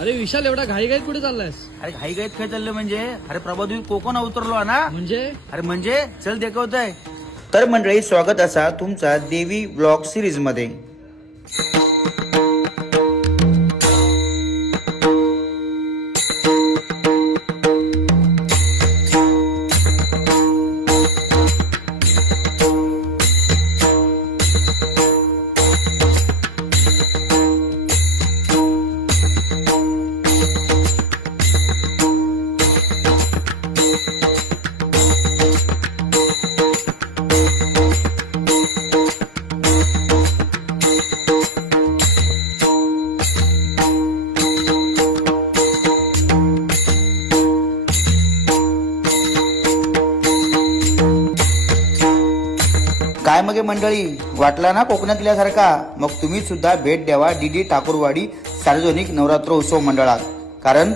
अरे विशाल, एवढा घाईघाईत कुठे चाललायस? अरे घाई गाईत काय चाललं म्हणजे अरे प्रभादेवी कोकण उतरलो ना. म्हणजे अरे म्हणजे चल देखवतोय. तर मंडळी, स्वागत असा तुमचा देवी ब्लॉग सिरीज मध्ये. काय मग मंडळी, वाटला ना कोकणातल्यासारखा? मग तुम्ही सुद्धा भेट द्यावा डीडी ठाकूरवाडी सार्वजनिक नवरात्र उत्सव मंडळात. कारण